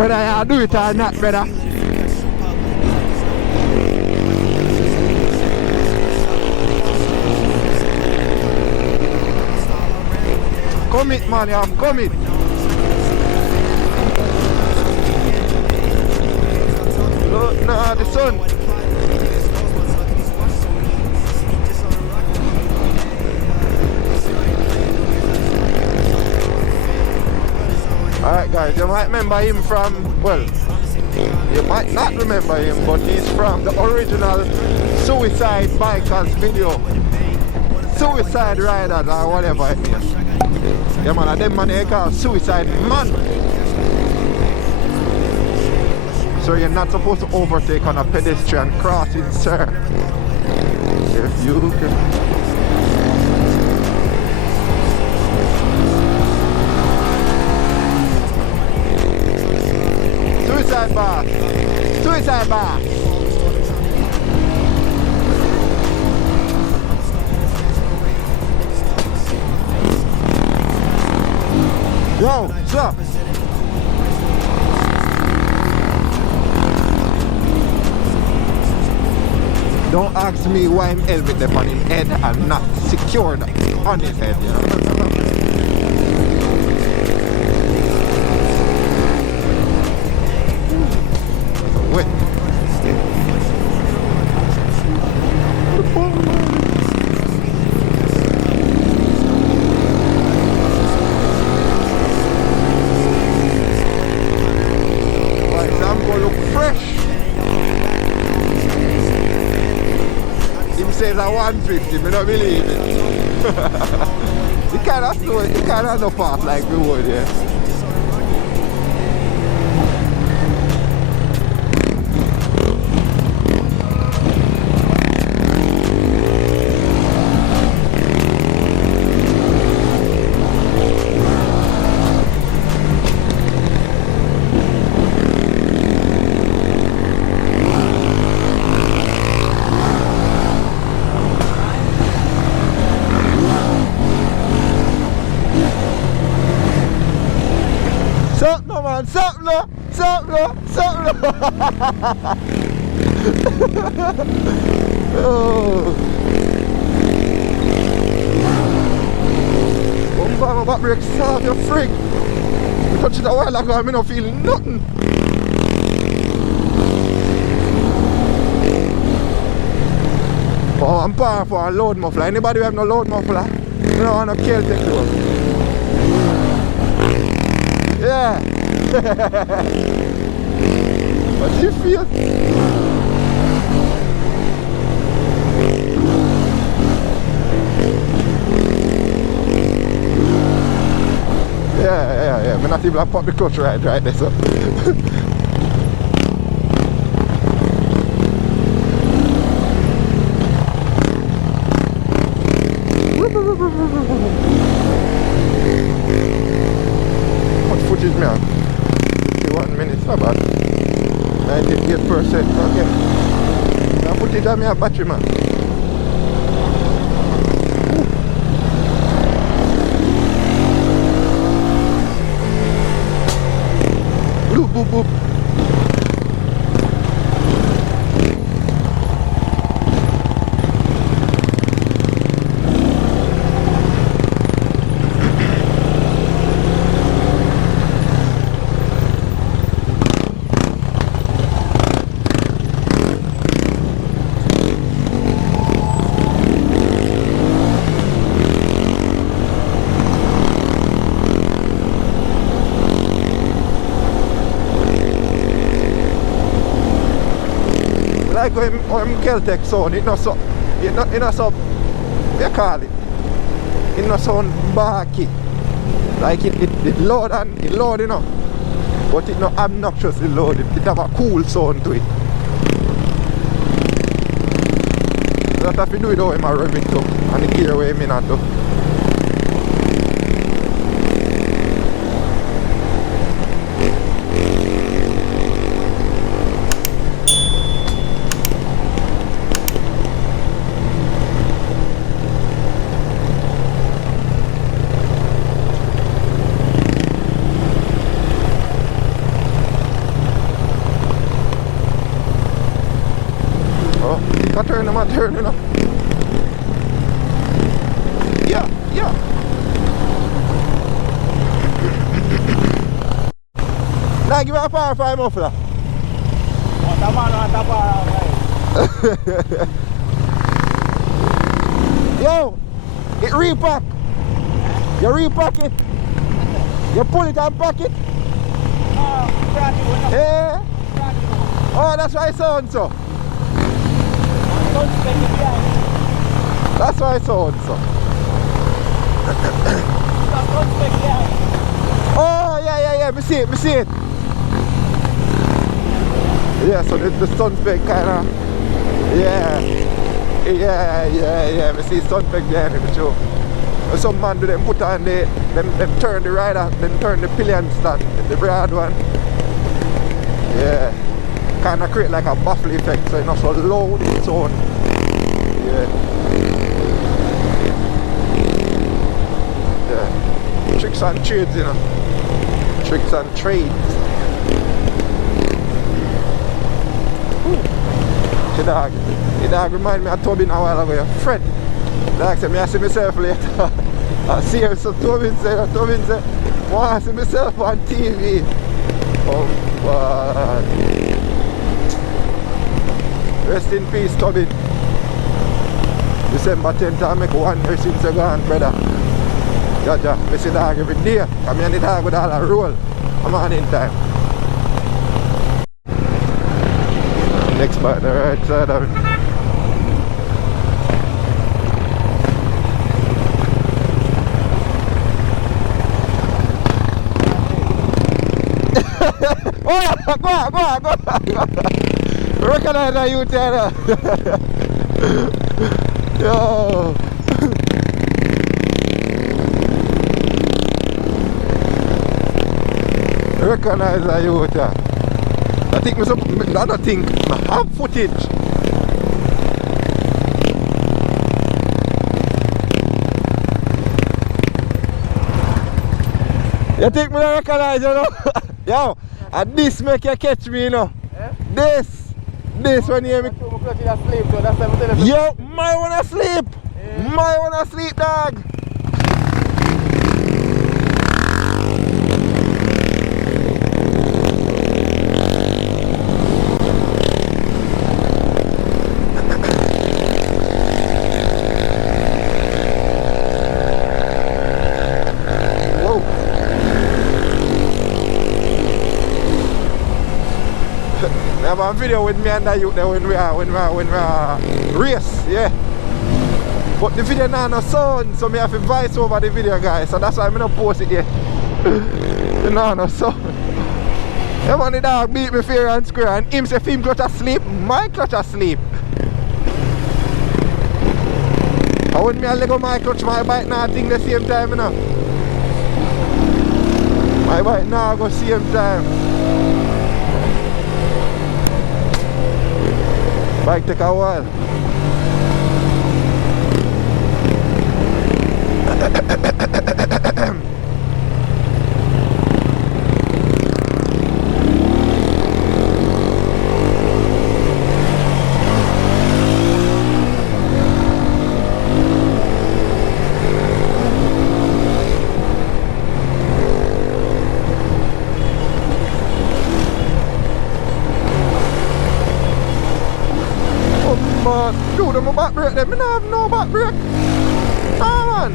Brother, you do it or not, brother? Commit, man, you have commit. Look, nah, the sun. Alright guys, you might remember him from, well, you might not remember him, but he's from the original Suicide Bikers video. Suicide Riders or whatever it is. Yeah man, them man they call Suicide Man. So you're not supposed to overtake on a pedestrian crossing, sir. If you can. Suicide bar. Suicide bar. Yo, stop. Don't ask me why I'm helmet up on his head and not secured on his head, you know. Wait. Why Zamco look fresh? Him says a 150, I don't believe it. You cannot do it, you cannot do fast like we would, yeah. Something. Oh. My back brakes off, you freak. I touched it a while ago, I don't feel nothing. Oh, I'm power for a load muffler. Anybody who have no load muffler? You don't want to kill the load. Yeah. What do you feel? Yeah. I'm not even pop the clutch right there, so. What footage me on? 51 minutes, not bad. 98%, okay. Now put it on my battery, man. Boop, boop, boop. Like when Celtec sound, it not so, it not so, what you call it? It not sound barky. Like it loud and it loud, you know. But it not obnoxiously loud. It have a cool sound to it. That have to do it how I'm rev it up and the gear way I'm in and do. man turn, you know. Yeah, yeah. Now give me a power for him muffler. The man want a power right. Yo, it repack. You repack it. You pull it and pack it. Yeah. Oh, that's why it sounds so. That's why it sounds so. Oh, yeah. Me see it. Yeah, so the sun spec kind of. Yeah. Me see sun spec behind it, too. Some man do them put on them turn the rider, then turn the pillion stand, the broad one. Yeah. Kinda create like a baffle effect, so it's not so loud its own. Yeah. Tricks and trades, you know. Tricks and trades. The dog remind me of Tobin a while ago, your friend. The dog said, I see myself later. I see him, so Tobin said, I want to see myself on TV. Oh, God. Rest in peace, Tobin. December 10th, I make 1 year since you're gone, brother. Jaja, I see the dog every day. I'm in the dog with all a roll. I'm on in time. Next part, the right side of it. Oh, go on. Recognize that you tell her. Yo. Recognize that you tell. I think I don't think I have footage. You think me don't recognize, you know? Yo, and this make you catch me, you know? Eh? This when you hear me. Yo, my wanna sleep. Yeah. My wanna sleep, dog. I have a video with me and the youth there when we race, yeah. But the video now no sound, so me have to voice over the video, guys. So that's why I'm not post it yet. No sound. Yeah, man, the dog beat me fair and square, and him say him clutch asleep, my clutch asleep. And when me a Lego my clutch, my bike now think the same time, you know. My bike now go same time. Bike take a while. Dude, I'm a back brake then. I don't have no back brake. Ah, man.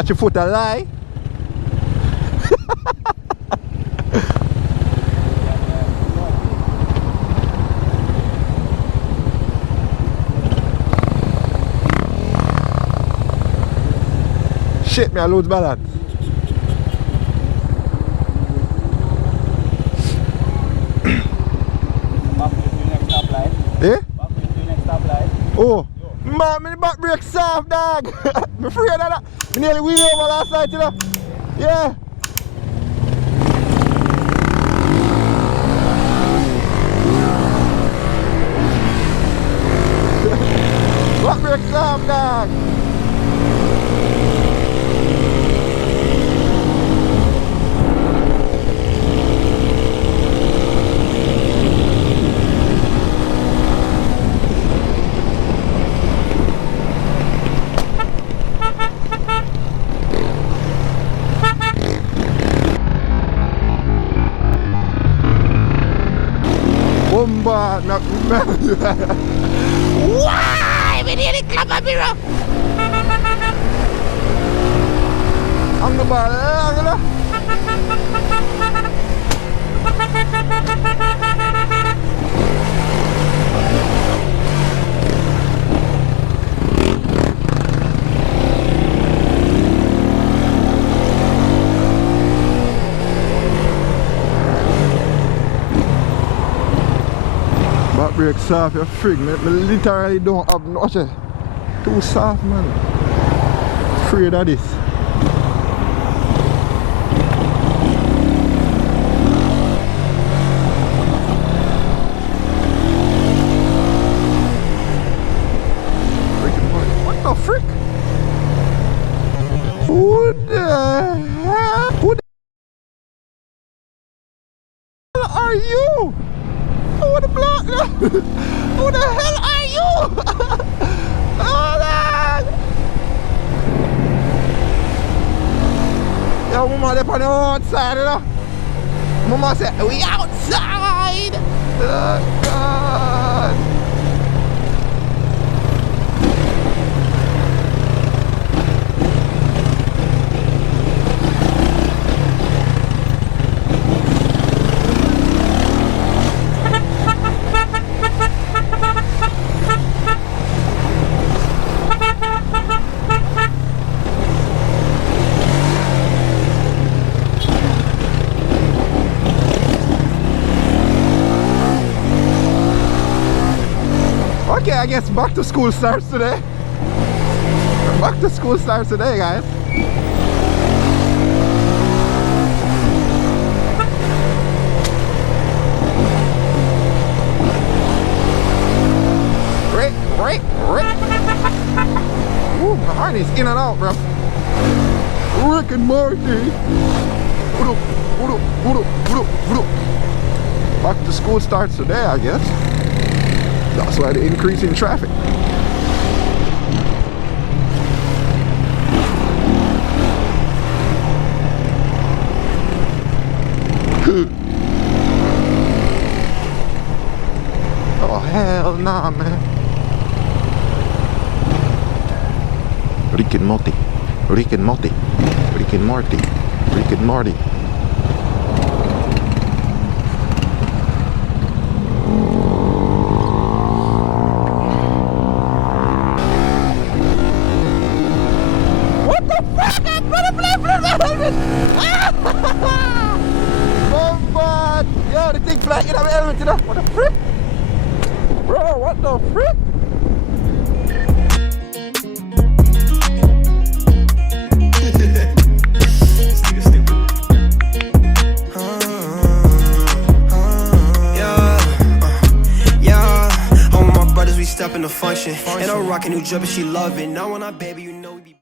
Catch your foot a lie. Shit, me I lose balance. Eh? Oh, man, my back brake soft, dog. I'm afraid of that. I nearly wheeled over last night, you know. Yeah. Back brake soft, dog. Bomba, not why? We nearly clap my mirror. I'm the bar, back brake soft, you frig, me literally don't have nothing. Too soft, man. Afraid of this. What the frick? Who the hell? Who the hell are you? What the block? Who the hell are you? Hold on! Yo, Mama, they're on the outside, you know? Mama said, we outside! Oh, God! Okay, I guess back to school starts today. Back to school starts today, guys. Rick. Ooh, my heart is in and out, bro. Rick and Morty. Back to school starts today, I guess. That's why the increase in traffic. Oh hell nah, man. Rick and Morty. Bombard! Yo, the thing flying in my helmet, you know? What the frick? Bro, what the frick? Step in the function, and I'm rocking new drip and she love it. Now when I baby, you know.